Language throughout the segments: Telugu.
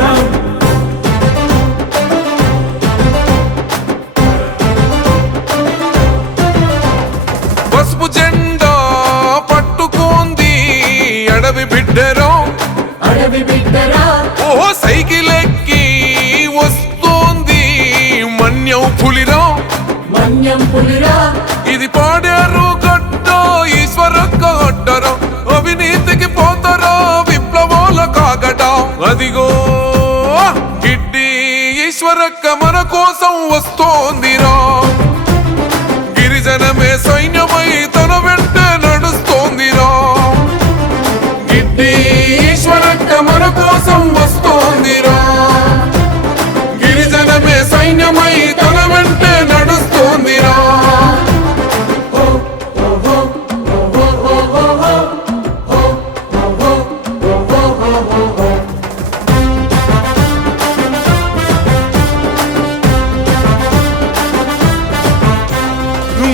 గెలిపిద్దాం. పసుపు జెండా పట్టుకుంది అడవి బిడ్డరో, అడవి బిడ్డరా ఓహో సైకిల్ ఎక్కి వస్తోంది మన్యం పులిరో, మన్యం పులిరా. ఇది పాడారు గడ్డ ఈశ్వరక్క గడ్డరో, అవినీతికి పోతారో విప్లవాల కాగట. అదిగో గిడ్డి ఈశ్వరక్క మన కోసం వస్తోందిరా, గిరిజనమే సైన్యమై తన వెంట నడుస్తోందిరా. గిడ్డి ఈశ్వరక్క మన కోసం వస్తోందిరా, గిరిజనమే సైన్యమై తన వెంట నడుస్తోందిరా.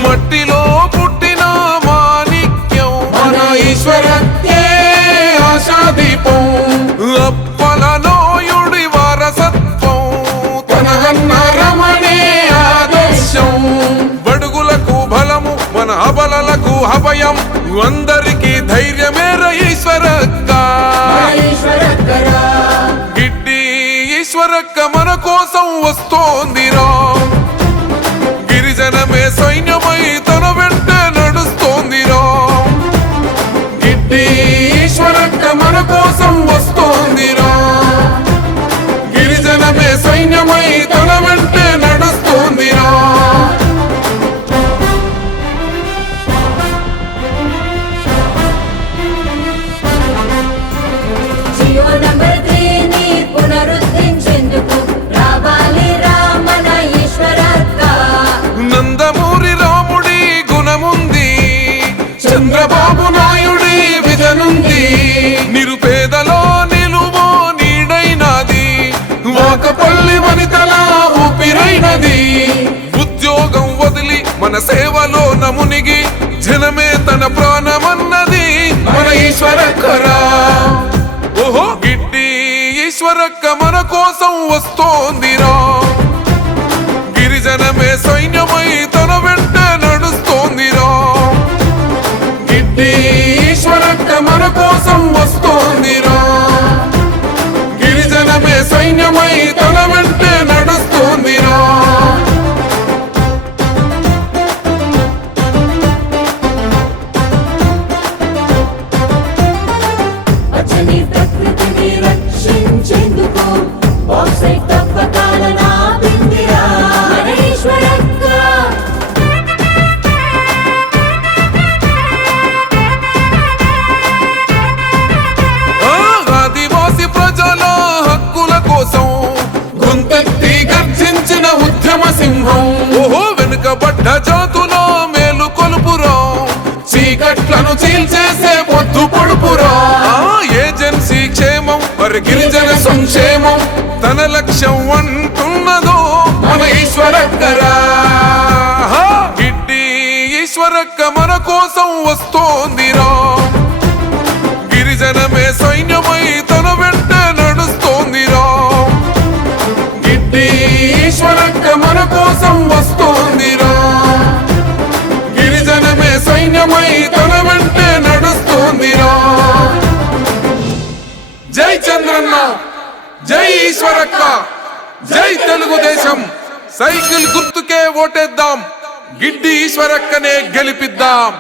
మట్టిలో పుట్టిన మాణిక్యం మన ఈశ్వరక్కే ఆశాదీపం, అప్పల నోయుడి వారసత్వం తనగన్న రమణే ఆదర్శం. బడుగులకు బలము మన అబలలకు అభయం, అందరికీ ధైర్యమేర ఈశ్వరక్క. గిడ్డి ఈశ్వరక్క మన కోసం వస్తోందిరా, గిరిజనమే సైన్యమై తన వెంట నడుస్తోందిరా. గిడ్డి ఈశ్వరక్క మన కోసం వస్తోందిరా, గిరిజనమే సైన్యమై తన వెంట నడుస్తోందిరా. జియో నంబర్ 3ని పునరుద్ధరించేందుకు రావాలి రామన ఈశ్వరక్క. నందమూరి రాముడి గుణముంది, చంద్రబాబు నాయుడి విజనుంది, నిరుపేదలో నిలువో నీడైనది, వాకపల్లి వనితల ఊపిరైనది. ఉద్యోగం వదిలి మన సేవలో నమునిగి జనమే తన ప్రాణమన్నది మన ఈశ్వరక్కరా. ఓహో గిడ్డి ఈశ్వరక్క మన కోసం వస్తోందిరా, గిరిజనమే సైన్యమై తన వెంట నడుస్తోందిరా. గిడ్డి ఈశ్వరక్క మన కోసం వస్తోందిరా, గిరిజనమే సైన్యమై తన వెంట నడుస్తోందిరా. పచ్చని ప్రకృతిని రక్షించేందుకు బాక్సైట్ తవ్వకాలను ఆపిందిరా మన ఈశ్వరక్క. ఆదివాసి ప్రజల హక్కుల కోసం గొంతెత్తి గర్జించిన ఉద్యమ సింహం, ఓహో వెనుకబడ్డ జాతుల మేలు కొలుపురా, చీకట్లను చీల్చేసే పొద్దు పొడుపురా. ఏజెన్సీ క్షేమం మరి గిరిజన సంక్షేమం తన లక్ష్యం అంటున్నదో మన ఈశ్వరక్కరా. గిడ్డి ఈశ్వరక్క మన కోసం వస్తోందిరా, గిరిజనమే సైన్యమై తన వెంట నడుస్తోందిరా. గిడ్డి ఈశ్వరక్క మన కోసం వస్తోందిరా, గిరిజనమే సైన్యమై తన వెంట నడుస్తోందిరా. జై చంద్రన్న, జై ఈశ్వరక్క, జై తెలుగుదేశం. సైకిల్ గుర్తుకే ఓటేద్దాం, గిడ్డి ఈశ్వరక్కనే గెలిపిద్దాం.